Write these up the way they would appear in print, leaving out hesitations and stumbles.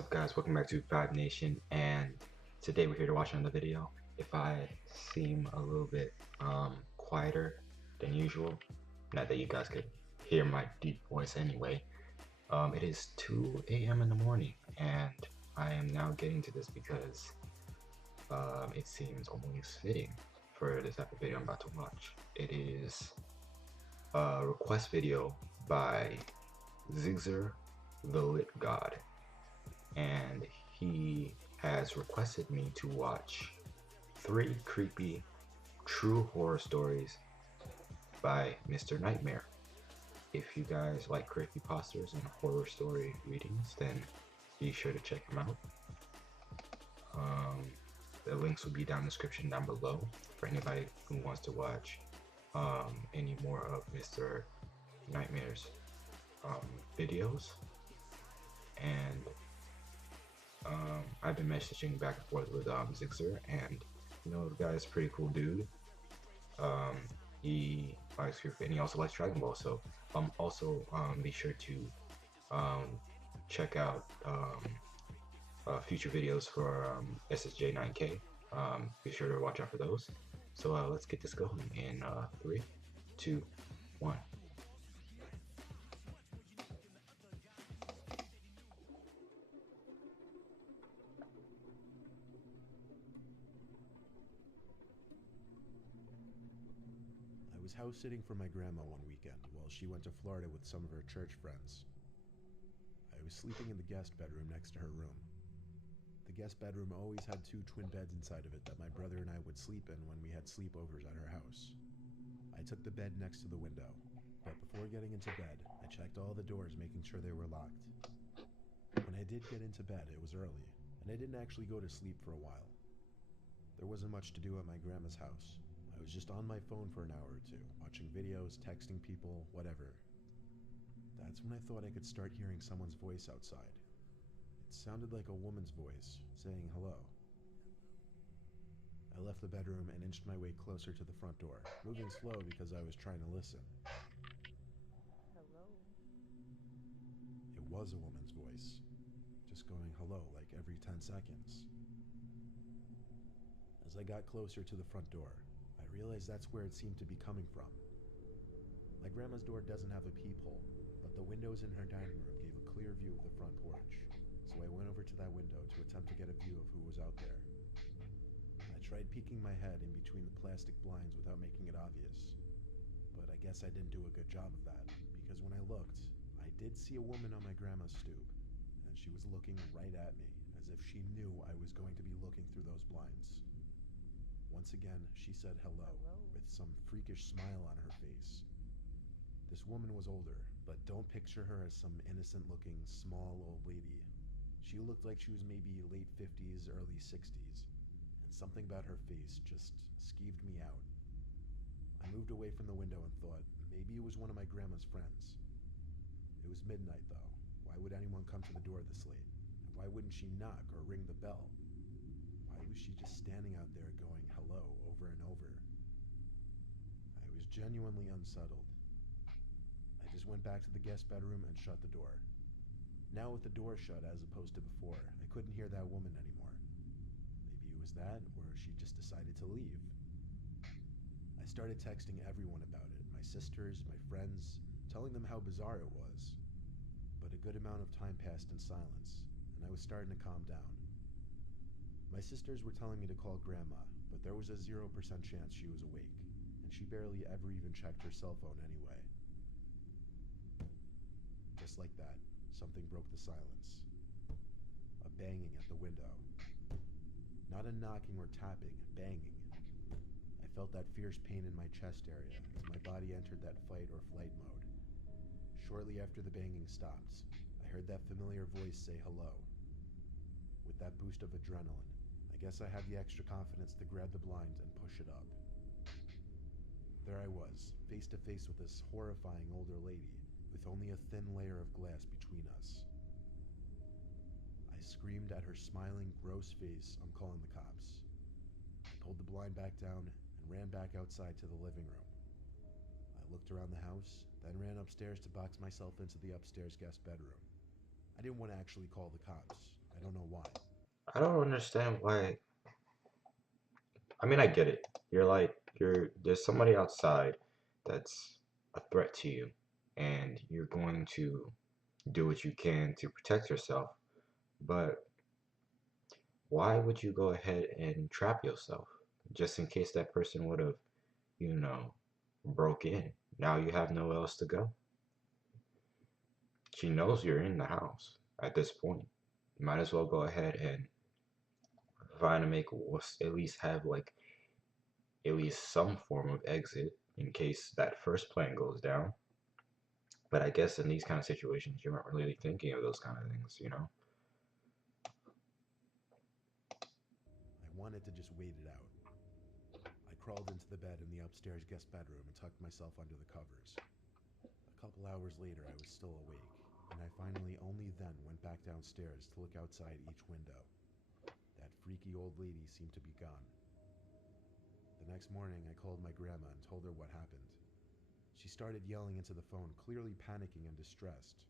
up, guys? Welcome back to Vibe Nation, and today we're here to watch another video. If I seem a little bit quieter than usual, not that you guys could hear my deep voice anyway, it is 2 a.m. in the morning, and I am now getting to this because it seems only fitting for this type of video I'm about to watch. It is a request video by Zigzer the Lit God, and he has requested me to watch 3 creepy true horror stories by Mr. Nightmare. If you guys like creepypastas and horror story readings, then be sure to check him out. The links will be down in the description down below for anybody who wants to watch any more of Mr. Nightmare's videos. And I've been messaging back and forth with Zigzer, and you know, the guy's a pretty cool dude. He likes creepy, and he also likes Dragon Ball. So also be sure to check out future videos for SSJ 9K. Be sure to watch out for those. So let's get this going in 3, 2, 1. I was house sitting for my grandma one weekend while she went to Florida with some of her church friends. I was sleeping in the guest bedroom next to her room. The guest bedroom always had 2 twin beds inside of it that my brother and I would sleep in when we had sleepovers at her house. I took the bed next to the window, but before getting into bed, I checked all the doors making sure they were locked. When I did get into bed, it was early, and I didn't actually go to sleep for a while. There wasn't much to do at my grandma's house. I was just on my phone for an hour or two, watching videos, texting people, whatever. That's when I thought I could start hearing someone's voice outside. It sounded like a woman's voice, saying hello. I left the bedroom and inched my way closer to the front door, moving slow because I was trying to listen. Hello. It was a woman's voice, just going hello like every 10 seconds. As I got closer to the front door, I realized that's where it seemed to be coming from. My grandma's door doesn't have a peephole, but the windows in her dining room gave a clear view of the front porch, so I went over to that window to attempt to get a view of who was out there. I tried peeking my head in between the plastic blinds without making it obvious, but I guess I didn't do a good job of that, because when I looked, I did see a woman on my grandma's stoop, and she was looking right at me, as if she knew I was going to be looking through those blinds. Once again, she said hello, with some freakish smile on her face. This woman was older, but don't picture her as some innocent-looking, small old lady. She looked like she was maybe late 50s, early 60s, and something about her face just skeeved me out. I moved away from the window and thought maybe it was one of my grandma's friends. It was midnight, though. Why would anyone come to the door this late? And why wouldn't she knock or ring the bell? Why was she just standing out there going hello over and over? I was genuinely unsettled. I just went back to the guest bedroom and shut the door. Now with the door shut as opposed to before, I couldn't hear that woman anymore. Maybe it was that, or she just decided to leave. I started texting everyone about it, my sisters, my friends, telling them how bizarre it was. But a good amount of time passed in silence, and I was starting to calm down. My sisters were telling me to call Grandma, but there was a 0% chance she was awake, and she barely ever even checked her cell phone anyway. Just like that, something broke the silence. A banging at the window. Not a knocking or tapping, banging. I felt that fierce pain in my chest area as my body entered that fight or flight mode. Shortly after the banging stopped, I heard that familiar voice say hello. With that boost of adrenaline, I guess I had the extra confidence to grab the blinds and push it up. There I was, face to face with this horrifying older lady, with only a thin layer of glass between us. I screamed at her smiling, gross face, "I'm calling the cops." I pulled the blind back down and ran back outside to the living room. I looked around the house, then ran upstairs to box myself into the upstairs guest bedroom. I didn't want to actually call the cops. I I don't know why. I don't understand why. I mean, I get it. There's somebody outside that's a threat to you, and you're going to do what you can to protect yourself. But why would you go ahead and trap yourself just in case that person would have, you know, broke in? Now you have nowhere else to go. She knows you're in the house at this point. You might as well go ahead and find to make at least have like at least some form of exit in case that first plan goes down. But I guess in these kind of situations, you aren't really thinking of those kind of things, you know? I wanted to just wait it out. I crawled into the bed in the upstairs guest bedroom and tucked myself under the covers. A couple hours later, I was still awake, and I finally only then went back downstairs to look outside each window. That freaky old lady seemed to be gone. The next morning, I called my grandma and told her what happened. She started yelling into the phone, clearly panicking and distressed.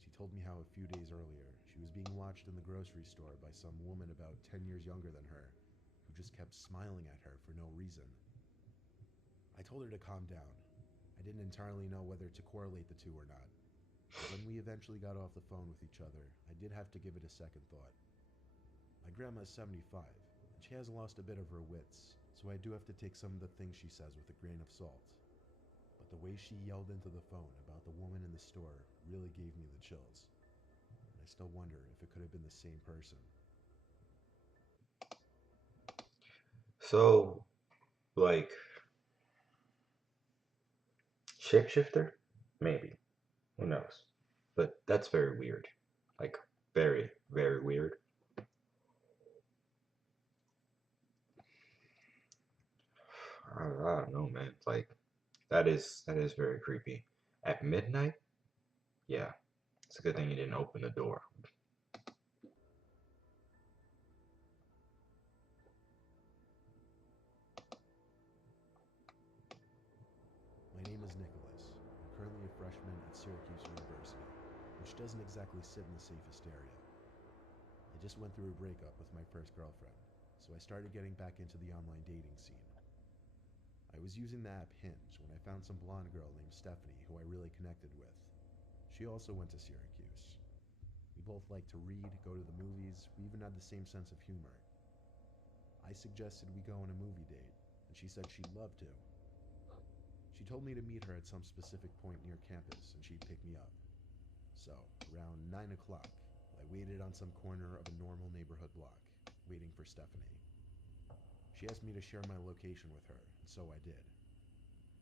She told me how a few days earlier, she was being watched in the grocery store by some woman about 10 years younger than her, who just kept smiling at her for no reason. I told her to calm down. I didn't entirely know whether to correlate the two or not. But when we eventually got off the phone with each other, I did have to give it a second thought. My grandma is 75, and she has lost a bit of her wits, so I do have to take some of the things she says with a grain of salt. But the way she yelled into the phone about the woman in the store really gave me the chills. And I still wonder if it could have been the same person. So, like, shapeshifter? Maybe. Who knows? But that's very weird. Like, very, very weird. I don't know, man. Like, that is very creepy. At midnight? Yeah. It's a good thing you didn't open the door. My name is Nicholas. I'm currently a freshman at Syracuse University, which doesn't exactly sit in the safest area. I just went through a breakup with my first girlfriend, so I started getting back into the online dating scene. I was using the app Hinge when I found some blonde girl named Stephanie who I really connected with. She also went to Syracuse. We both liked to read, go to the movies, we even had the same sense of humor. I suggested we go on a movie date, and she said she'd love to. She told me to meet her at some specific point near campus and she'd pick me up. So, around 9 o'clock, I waited on some corner of a normal neighborhood block, waiting for Stephanie. She asked me to share my location with her, and so I did.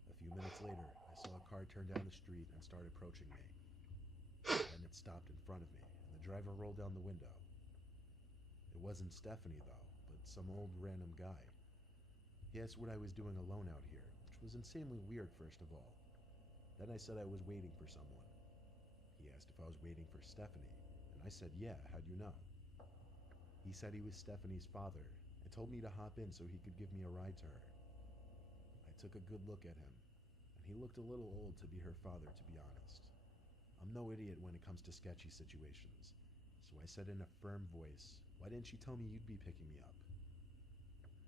A few minutes later, I saw a car turn down the street and start approaching me. Then it stopped in front of me, and the driver rolled down the window. It wasn't Stephanie, though, but some old random guy. He asked what I was doing alone out here, which was insanely weird, first of all. Then I said I was waiting for someone. He asked if I was waiting for Stephanie, and I said, yeah, how'd you know? He said he was Stephanie's father and told me to hop in so he could give me a ride to her. I took a good look at him, and he looked a little old to be her father, to be honest. I'm no idiot when it comes to sketchy situations, so I said in a firm voice, why didn't you tell me you'd be picking me up?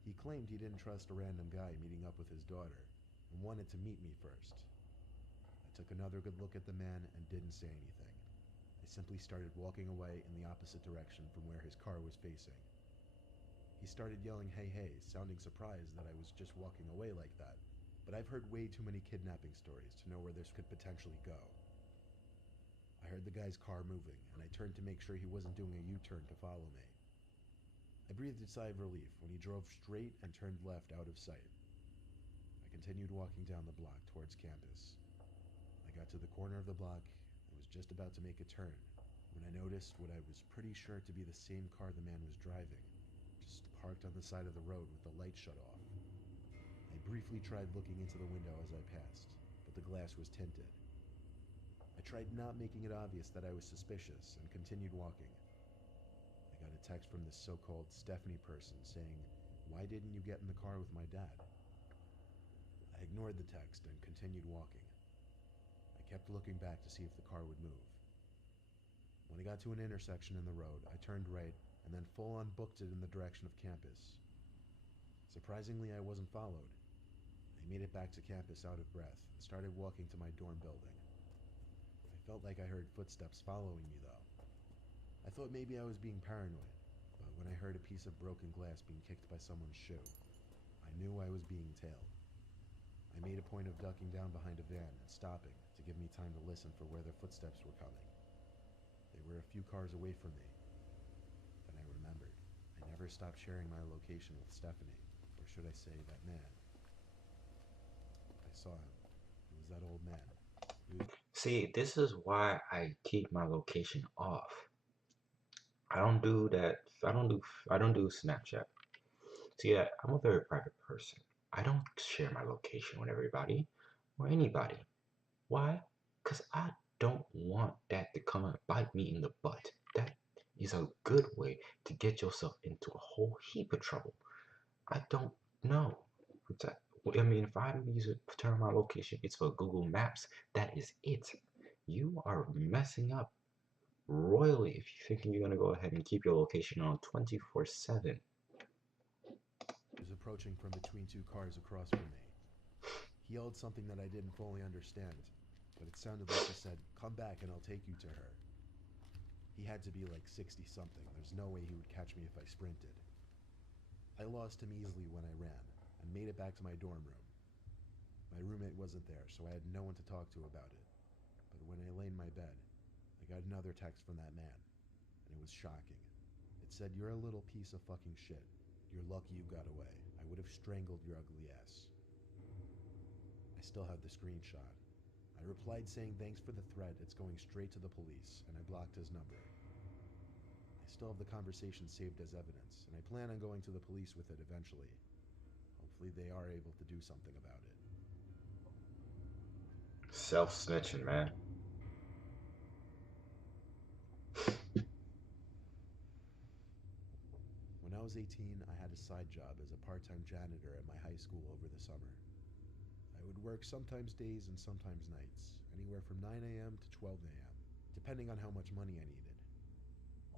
He claimed he didn't trust a random guy meeting up with his daughter and wanted to meet me first. I took another good look at the man and didn't say anything. I simply started walking away in the opposite direction from where his car was facing. He started yelling, hey, hey, sounding surprised that I was just walking away like that. But I've heard way too many kidnapping stories to know where this could potentially go. I heard the guy's car moving, and I turned to make sure he wasn't doing a U-turn to follow me. I breathed a sigh of relief when he drove straight and turned left out of sight. I continued walking down the block towards campus. I got to the corner of the block and was just about to make a turn when I noticed what I was pretty sure to be the same car the man was driving, just parked on the side of the road with the light shut off. I briefly tried looking into the window as I passed, but the glass was tinted. I tried not making it obvious that I was suspicious and continued walking. I got a text from this so-called Stephanie person saying, why didn't you get in the car with my dad? I ignored the text and continued walking. I kept looking back to see if the car would move. When I got to an intersection in the road, I turned right and then full on booked it in the direction of campus. Surprisingly, I wasn't followed. I made it back to campus out of breath and started walking to my dorm building. I felt like I heard footsteps following me though. I thought maybe I was being paranoid, but when I heard a piece of broken glass being kicked by someone's shoe, I knew I was being tailed. I made a point of ducking down behind a van and stopping to give me time to listen for where the footsteps were coming. They were a few cars away from me. Then I remembered. I never stopped sharing my location with Stephanie, or should I say that man. I saw him. It was that old man. See, this is why I keep my location off. I don't do that. I don't do Snapchat. See, I'm a very private person. I don't share my location with everybody or anybody. Why? Because I don't want that to come and bite me in the butt. That is a good way to get yourself into a whole heap of trouble. I don't know. I mean, if I use it to turn my location, it's for Google Maps. That is it. You are messing up royally if you're thinking you're going to go ahead and keep your location on 24/7. He was approaching from between two cars across from me. He yelled something that I didn't fully understand, but it sounded like he said, "Come back and I'll take you to her." He had to be like 60 something. There's no way he would catch me if I sprinted. I lost him easily when I ran and made it back to my dorm room. My roommate wasn't there, so I had no one to talk to about it. But when I lay in my bed, I got another text from that man, and it was shocking. It said, "You're a little piece of fucking shit. You're lucky you got away. I would have strangled your ugly ass." I still have the screenshot. I replied saying thanks for the threat, it's going straight to the police, and I blocked his number. I still have the conversation saved as evidence, and I plan on going to the police with it eventually. Hopefully they are able to do something about it. Self-snitching, man. When I was 18, I had a side job as a part-time janitor at my high school over the summer. I would work sometimes days and sometimes nights, anywhere from 9 a.m. to 12 a.m., depending on how much money I needed.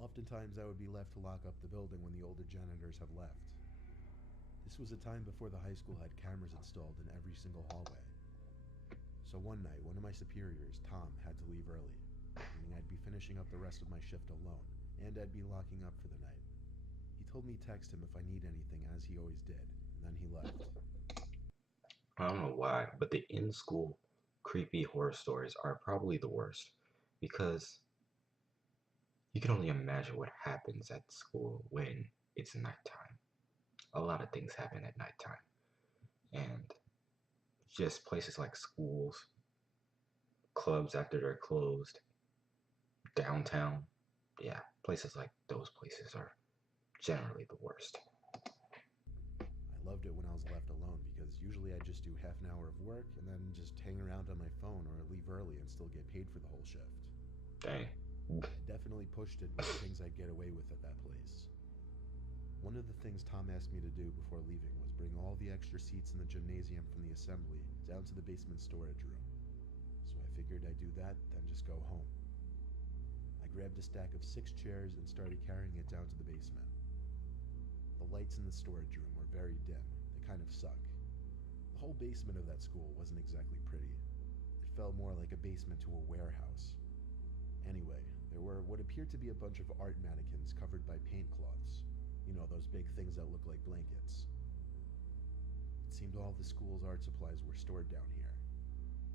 Oftentimes I would be left to lock up the building when the older janitors have left. This was a time before the high school had cameras installed in every single hallway. So one night, one of my superiors, Tom, had to leave early, meaning I'd be finishing up the rest of my shift alone, and I'd be locking up for the night. He told me to text him if I need anything, as he always did, and then he left. I don't know why, but the in-school creepy horror stories are probably the worst because you can only imagine what happens at school when it's nighttime. A lot of things happen at nighttime. And just places like schools, clubs after they're closed, downtown, yeah, places like those places are generally the worst. I loved it when I was left alone because usually I just do half an hour of work and then just hang around on my phone or leave early and still get paid for the whole shift. Dang. I definitely pushed it with the things I'd get away with at that place. One of the things Tom asked me to do before leaving was bring all the extra seats in the gymnasium from the assembly down to the basement storage room. So I figured I'd do that, then just go home. I grabbed a stack of 6 chairs and started carrying it down to the basement. The lights in the storage room were very dim. They kind of suck. The whole basement of that school wasn't exactly pretty. It felt more like a basement to a warehouse. Anyway, there were what appeared to be a bunch of art mannequins covered by paint cloths. You know, those big things that look like blankets. It seemed all the school's art supplies were stored down here.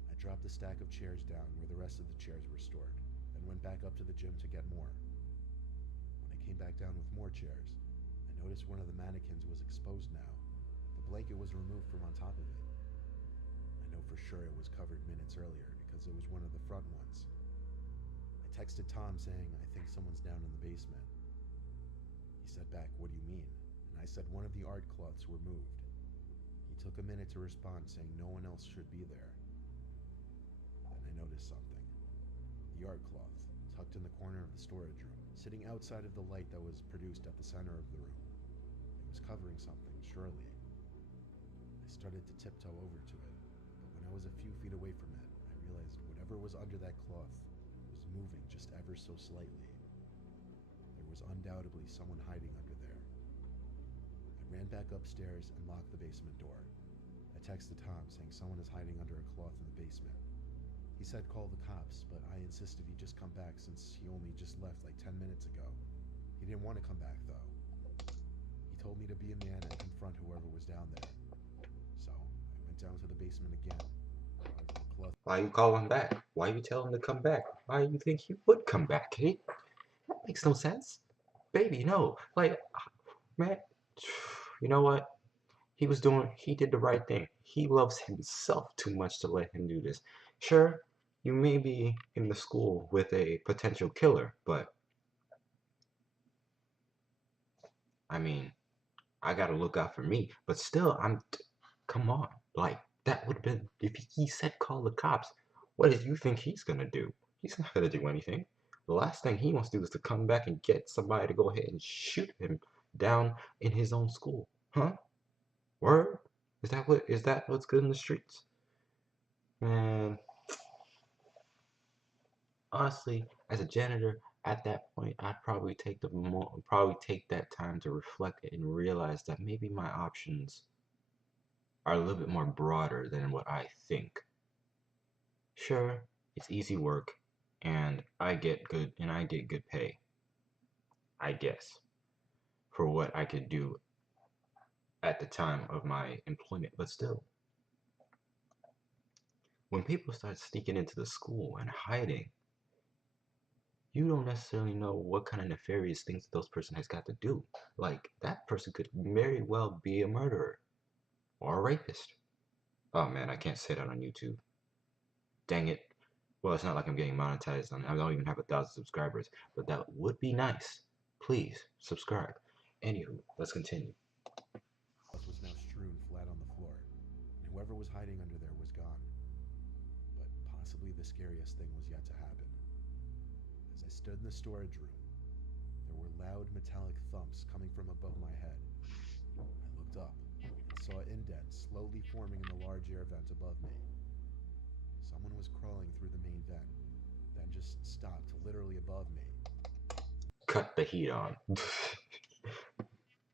I dropped a stack of chairs down where the rest of the chairs were stored, then went back up to the gym to get more. When I came back down with more chairs, I noticed one of the mannequins was exposed now. The blanket was removed from on top of it. I know for sure it was covered minutes earlier because it was one of the front ones. I texted Tom saying, "I think someone's down in the basement." He said back, "What do you mean?" And I said one of the art cloths were moved. He took a minute to respond saying no one else should be there. Then I noticed something. The art cloth, tucked in the corner of the storage room, sitting outside of the light that was produced at the center of the room. It was covering something, surely. I started to tiptoe over to it, but when I was a few feet away from it, I realized whatever was under that cloth was moving just ever so slightly. There was undoubtedly someone hiding under there. I ran back upstairs and locked the basement door. I texted Tom saying someone is hiding under a cloth in the basement. He said call the cops, but I insisted he just come back since he only just left like 10 minutes ago. He didn't want to come back though. He told me to be a man and confront whoever was down there. So I went down to the basement again. However, the cloth. Why you call him back? Why you tell him to come back? Why you think he would come back, Kate? That makes no sense. Baby, no. Like, man, you know what? He did the right thing. He loves himself too much to let him do this. Sure, you may be in the school with a potential killer, but I mean, I gotta look out for me. But still, come on. Like, that would have been, if he said call the cops, what do you think he's gonna do? He's not gonna do anything. The last thing he wants to do is to come back and get somebody to go ahead and shoot him down in his own school. Huh? Word? Is that what's good in the streets? Man, honestly, as a janitor, at that point, I'd probably take that time to reflect and realize that maybe my options are a little bit more broader than what I think. Sure, it's easy work, and I get good pay, I guess, for what I could do at the time of my employment, but still, when people start sneaking into the school and hiding, you don't necessarily know what kind of nefarious things those person has got to do. Like, that person could very well be a murderer or a rapist. Oh man, I can't say that on YouTube. Dang it. Well, it's not like I'm getting monetized on it. I don't even have 1,000 subscribers, but that would be nice. Please subscribe. Anywho, let's continue. Was now strewn flat on the floor, and whoever was hiding under there was gone. But possibly the scariest thing was yet to happen. As I stood in the storage room, there were loud metallic thumps coming from above my head. I looked up and saw indents slowly forming in the large air vent above me. Someone was crawling through the main vent, then just stopped literally above me. Cut the heat on.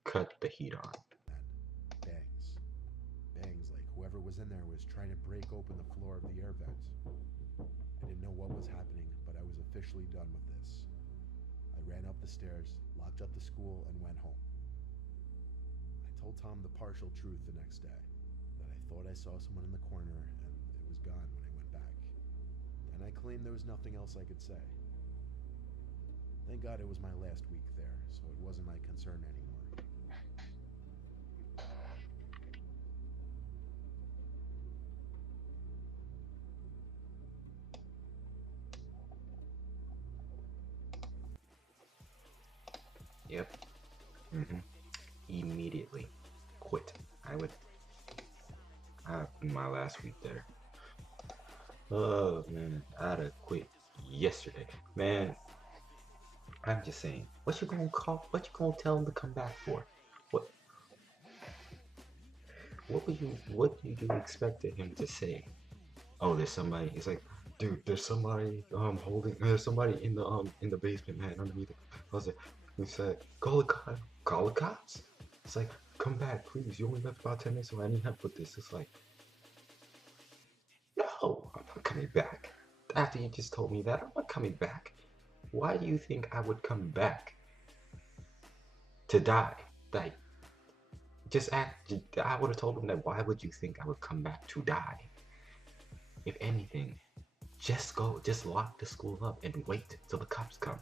Cut the heat on. Then, bangs like whoever was in there was trying to break open the floor of the air vent. I didn't know what was happening, but I was officially done with this. I ran up the stairs, locked up the school, and went home. I told Tom the partial truth the next day, that I thought I saw someone in the corner and it was gone when I went back. And I claimed there was nothing else I could say. Thank God it was my last week there, so it wasn't my concern anymore. Yep. Immediately quit. I my last week there. Oh man, I'd have quit yesterday. Man, I'm just saying, what you gonna tell him to come back for? What did you expected him to say? Oh, there's somebody. It's like, dude, there's somebody there's somebody in the basement, man, underneath it. I was like, he said, call the cops. It's like, come back, please. You only left about 10 minutes, so I need help with this. It's like, no, I'm not coming back. After you just told me that, I'm not coming back. Why do you think I would come back? To die? Like, I would have told him that. Why would you think I would come back to die? If anything, just lock the school up and wait till the cops come.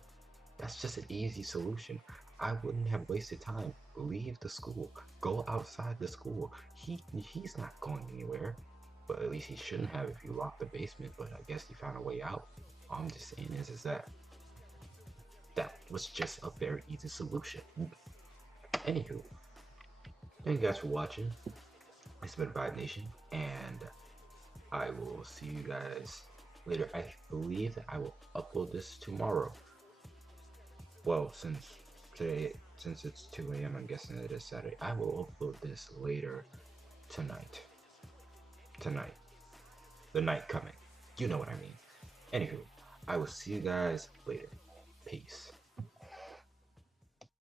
That's just an easy solution. I wouldn't have wasted time. Leave the school. Go outside the school. He's not going anywhere. But at least he shouldn't have if you locked the basement. But I guess he found a way out. All I'm just saying is that was just a very easy solution. Anywho, thank you guys for watching. It's been Vibe Nation, and I will see you guys later. I believe that I will upload this tomorrow. Well, since it's 2 a.m., I'm guessing it is Saturday. I will upload this later tonight. The night coming. You know what I mean. Anywho, I will see you guys later. Peace.